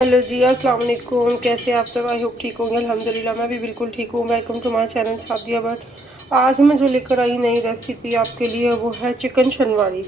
Hello जी, अस्सलाम वालेकुम। कैसे आप सब? आई होप ठीक होंगे। अल्हम्दुलिल्लाह मैं भी बिल्कुल ठीक हूँ। Welcome to my channel Sadia Butt. आज मैं जो लेकर आई नई रेसिपी आपके लिए वो है चिकन शनवारी।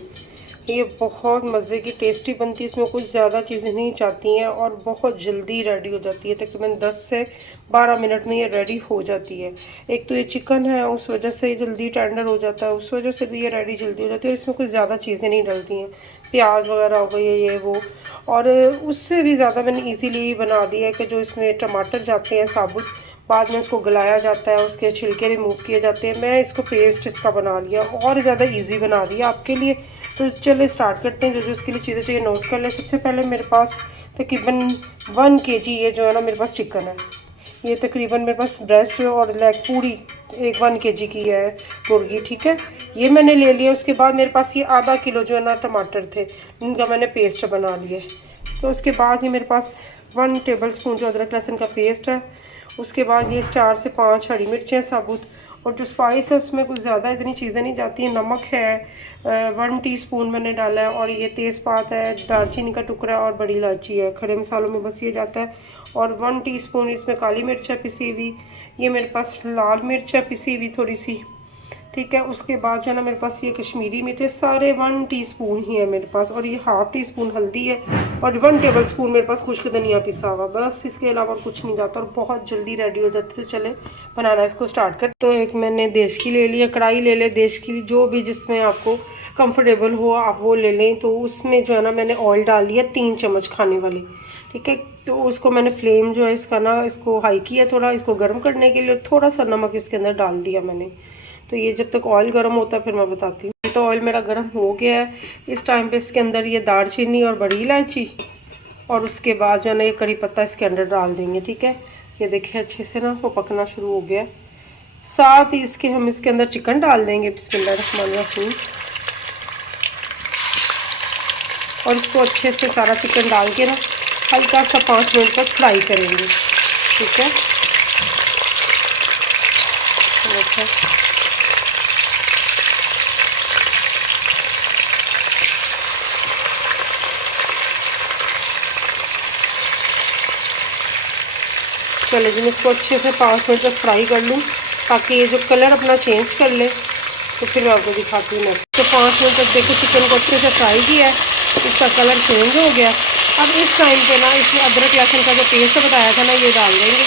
ये बहुत मज़े की टेस्टी बनती है। इसमें कुछ ज़्यादा चीज़ें नहीं चाहती हैं और बहुत जल्दी रेडी हो जाती है। तकरीबन 10 से 12 मिनट में ये रेडी हो जाती है। एक तो ये चिकन है, उस वजह से जल्दी टेंडर हो जाता है, उस वजह से भी ये रेडी जल्दी हो जाती है। इसमें कुछ ज़्यादा चीज़ें नहीं डलती हैं, प्याज वगैरह हो गई है ये वो। और उससे भी ज़्यादा मैंने इजीली बना दिया है कि जो इसमें टमाटर जाते हैं साबुत, बाद में उसको गलाया जाता है, उसके छिलके रिमूव किए जाते हैं। मैं इसको पेस्ट इसका बना लिया और ज़्यादा इजी बना दिया आपके लिए। तो चलिए स्टार्ट करते हैं। जो जो इसके लिए चीज़ें चाहिए नोट कर लें। सबसे पहले मेरे पास तकरीबन 1 kg ये जो है ना मेरे पास चिकन है। ये तकरीबन मेरे पास ब्रेस्ट और लेग पूरी 1 kg की है मुर्गी, ठीक है। ये मैंने ले लिया। उसके बाद मेरे पास ये आधा किलो जो है ना टमाटर थे, इनका मैंने पेस्ट बना लिया। तो उसके बाद ही मेरे पास 1 टेबलस्पून जो अदरक लहसुन का पेस्ट है। उसके बाद ये 4 से 5 हरी मिर्चें साबुत। और जो स्पाइस है उसमें कुछ ज़्यादा इतनी चीज़ें नहीं जाती हैं। नमक है 1 टीस्पून मैंने डाला है, और ये तेज़पात है, दालचीनी का टुकड़ा और बड़ी इलायची है। खड़े मसालों में बस ये जाता है। और 1 टीस्पून इसमें काली मिर्च है पिसी हुई। ये मेरे पास लाल मिर्च है पिसी हुई थोड़ी सी, ठीक है। उसके बाद जो है ना मेरे पास ये कश्मीरी मिर्च है, सारे 1 टीस्पून ही है मेरे पास। और ये ½ टीस्पून हल्दी है और 1 टेबलस्पून मेरे पास खुश्क धनिया पिसा हुआ। बस इसके अलावा कुछ नहीं जाता और बहुत जल्दी रेडी हो जाती है। तो चले बनाना इसको स्टार्ट कर। तो एक मैंने देश की ले लिया, कढ़ाई ले ले देश की, जो भी जिसमें आपको कंफर्टेबल हो आप वो ले लें। तो उसमें जो है ना मैंने ऑयल डाल दिया 3 चम्मच खाने वाली, ठीक है। तो उसको मैंने फ्लेम जो है इसका ना इसको हाई किया थोड़ा, इसको गर्म करने के लिए। थोड़ा सा नमक इसके अंदर डाल दिया मैंने। तो ये जब तक ऑयल गर्म होता है फिर मैं बताती हूँ। तो ऑयल मेरा गर्म हो गया है। इस टाइम पे इसके अंदर ये दालचीनी और बड़ी इलायची और उसके बाद जो है ना ये करी पत्ता इसके अंदर डाल देंगे, ठीक है। ये देखिए अच्छे से ना वो पकना शुरू हो गया। साथ ही इसके हम इसके अंदर चिकन डाल देंगे, बिस्मिल्लाहिर्रहमानिर्रहीम। और इसको अच्छे से सारा चिकन डाल के ना हल्का सा 5 मिनट तक फ्राई करेंगे, ठीक है। देखो चले जी, मैं इसको अच्छे से 5 मिनट तक फ्राई कर लूँ ताकि ये जो कलर अपना चेंज कर ले। तो फिर मैं आपको दिखाती हूँ नेक्स्ट। तो 5 मिनट तक देखो चिकन को अच्छे से फ्राई किया है, इसका कलर चेंज हो गया। अब इस टाइम पे ना इसमें अदरक लहसुन का जो पेस्ट बताया था ना ये डाल देंगे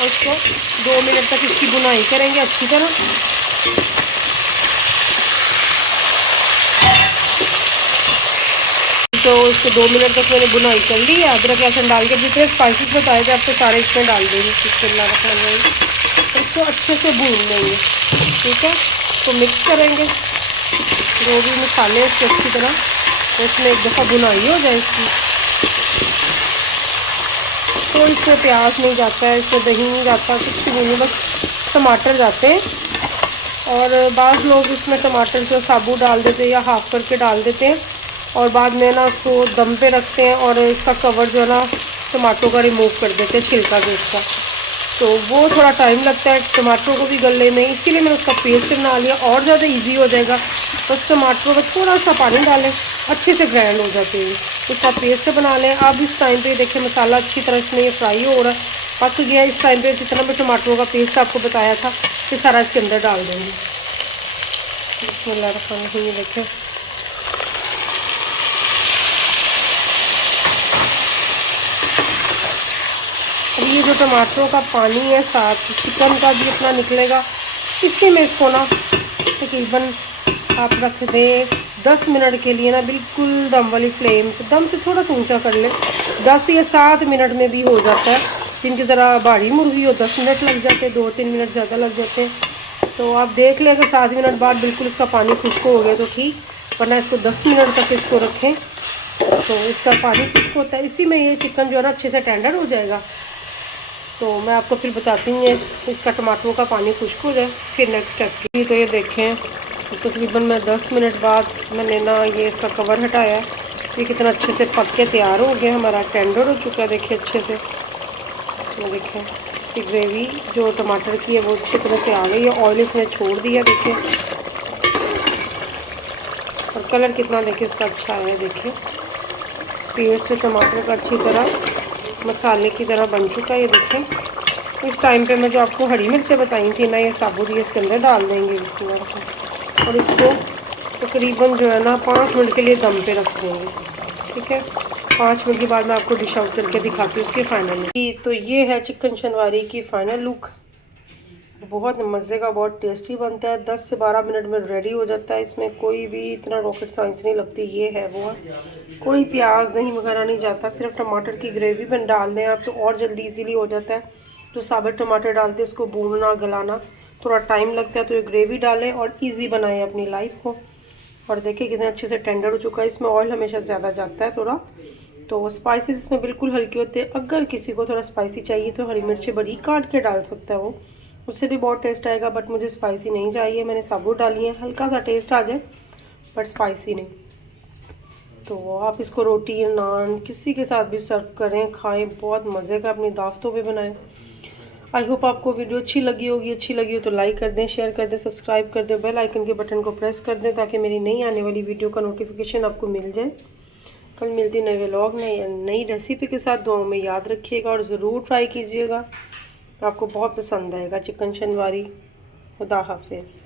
और इसको 2 मिनट तक इसकी बुनाई करेंगे अच्छी तरह। तो इसको 2 मिनट तक मैंने बुनाई कर ली है। अदरक लहसुन डाल के जितने स्पाइसेस बताए थे आपको सारे इसमें डाल देंगे, इसको अच्छे से भून लेंगे, ठीक है। तो मिक्स करेंगे जो भी मसाले इसको अच्छी तरह, इसमें एक दफ़ा बुनाई हो जाए इसकी। तो इसमें प्याज नहीं जाता है, इसमें दही नहीं जाता, कुछ भी नहीं, बस टमाटर जाते हैं। और बाज़ लोग इसमें टमाटर जो साबुत डाल देते हैं या हाफ़ करके डाल देते हैं और बाद में ना उसको दम पे रखते हैं और इसका कवर जो है ना टमाटरों का रिमूव कर देते हैं, छिलका जो इसका। तो वो थोड़ा टाइम लगता है टमाटरों को भी गलने में, इसीलिए मैंने उसका पेस्ट बना लिया और ज़्यादा इजी हो जाएगा। बस टमाटरों में थोड़ा सा पानी डालें, अच्छे से ग्राइंड हो जाते हैं, उसका पेस्ट बना लें। अब इस टाइम पे देखिए मसाला अच्छी तरह इसमें ये फ्राई हो रहा है, पक गया। इस टाइम पे जितना मैं टमाटरों का पेस्ट आपको बताया था ये सारा इसके अंदर डाल देंगे। बिस्मिल्लाहिर्रहमानिर्रहीम, देखें अब ये जो टमाटरों का पानी है साथ चिकन का भी इतना निकलेगा, इसी में इसको ना तकरीबन आप रख दें 10 मिनट के लिए ना, बिल्कुल दम वाली फ्लेम पे। दम से थोड़ा सा ऊंचा कर ले। 10 या 7 मिनट में भी हो जाता है। जिनकी ज़रा बड़ी मुर्गी हो 10 मिनट लग जाते हैं, 2-3 मिनट ज़्यादा लग जाते हैं। तो आप देख लें अगर 7 मिनट बाद बिल्कुल इसका पानी खुश्क हो गया तो ठीक, वरना इसको 10 मिनट तक इसको रखें तो इसका पानी खुश्क होता है। इसी में ये चिकन जो है ना अच्छे से टेंडर हो जाएगा। तो मैं आपको फिर बताती हूँ इसका टमाटरों का पानी खुश्क हो जाए फिर नेक्स्ट स्टेप की। तो ये देखें तकरीबन मैं 10 मिनट बाद मैंने ना ये इसका कवर हटाया, ये कितना अच्छे से पक के तैयार हो गया, हमारा टेंडर हो चुका है। देखिए अच्छे से, ये देखें कि ग्रेवी जो टमाटर की है वो अच्छी तरह से आ गई है, ऑयल इसने छोड़ दिया देखिए। और कलर कितना देखिए इसका अच्छा है, देखिए पेस्ट टमाटर का अच्छी तरह मसाले की तरह बन चुका है। ये देखें, इस टाइम पे मैं जो आपको हरी मिर्चें बताई थी ना, ये साबुत ये इसके अंदर डाल देंगे इसके अंदर, और इसको तकरीबन जो है ना 5 मिनट के लिए दम पे रख देंगे। ठीक है, 5 मिनट के बाद मैं आपको डिश आउट करके दिखाती हूँ उसके फाइनल लुक। तो ये है चिकन शनवारी की फ़ाइनल लुक। बहुत मज़े का, बहुत टेस्टी बनता है। 10 से 12 मिनट में रेडी हो जाता है। इसमें कोई भी इतना रॉकेट साइंस नहीं लगती। ये है वो है, कोई प्याज नहीं वगैरह नहीं जाता, सिर्फ टमाटर की ग्रेवी बन डाल दें आप तो और जल्दी इजीली हो जाता है। जो साबुत टमाटर डालते हैं उसको भूनना गलाना थोड़ा टाइम लगता है, तो ये ग्रेवी डालें और ईजी बनाएं अपनी लाइफ को। और देखिए कितने अच्छे से टेंडर हो चुका है। इसमें ऑयल हमेशा ज़्यादा जाता है थोड़ा, तो स्पाइसेस इसमें बिल्कुल हल्के होते हैं। अगर किसी को थोड़ा स्पाइसी चाहिए तो हरी मिर्ची बड़ी काट के डाल सकता है, वो उससे भी बहुत टेस्ट आएगा। बट मुझे स्पाइसी नहीं चाहिए, मैंने साबुत डाली है, हल्का सा टेस्ट आ जाए बट स्पाइसी नहीं। तो आप इसको रोटी नान किसी के साथ भी सर्व करें, खाएं, बहुत मज़े का, अपनी दावतों पे बनाएं। आई होप आपको वीडियो अच्छी लगी होगी। अच्छी लगी हो तो लाइक कर दें, शेयर कर दें, सब्सक्राइब कर दें, बेल आइकन के बटन को प्रेस कर दें ताकि मेरी नई आने वाली वीडियो का नोटिफिकेशन आपको मिल जाए। कल मिलती नए व्लॉग नई रेसिपी के साथ। दुआओं में याद रखिएगा और ज़रूर ट्राई कीजिएगा, आपको बहुत पसंद आएगा चिकन शनवारी। खुदा हाफिज़।